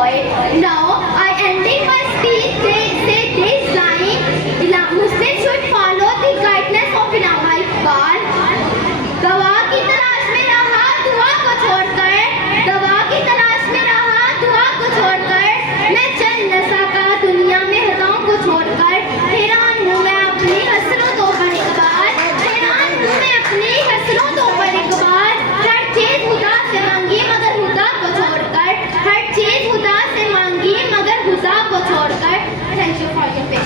poet. Now, I ending my speech, they say this line, Muslims should follow the guidance of Allama Iqbal. दवा की तलाश में रहा दुआ को छोड़कर, दवा की तलाश में रहा दुआ को छोड़कर, मैं चल न सका दुनिया में हदाओं को छोड़कर। हैरान हूँ मैं अपनी हसरतों पर एक बार, हैरान हूँ मैं अपनी हसरतों पर एक बार। हर चीज खुदा से मांगी मगर खुदा को छोड़कर, हर चीज खुदा से मांगी मगर खुदा को छोड़कर। Thank you for your patience.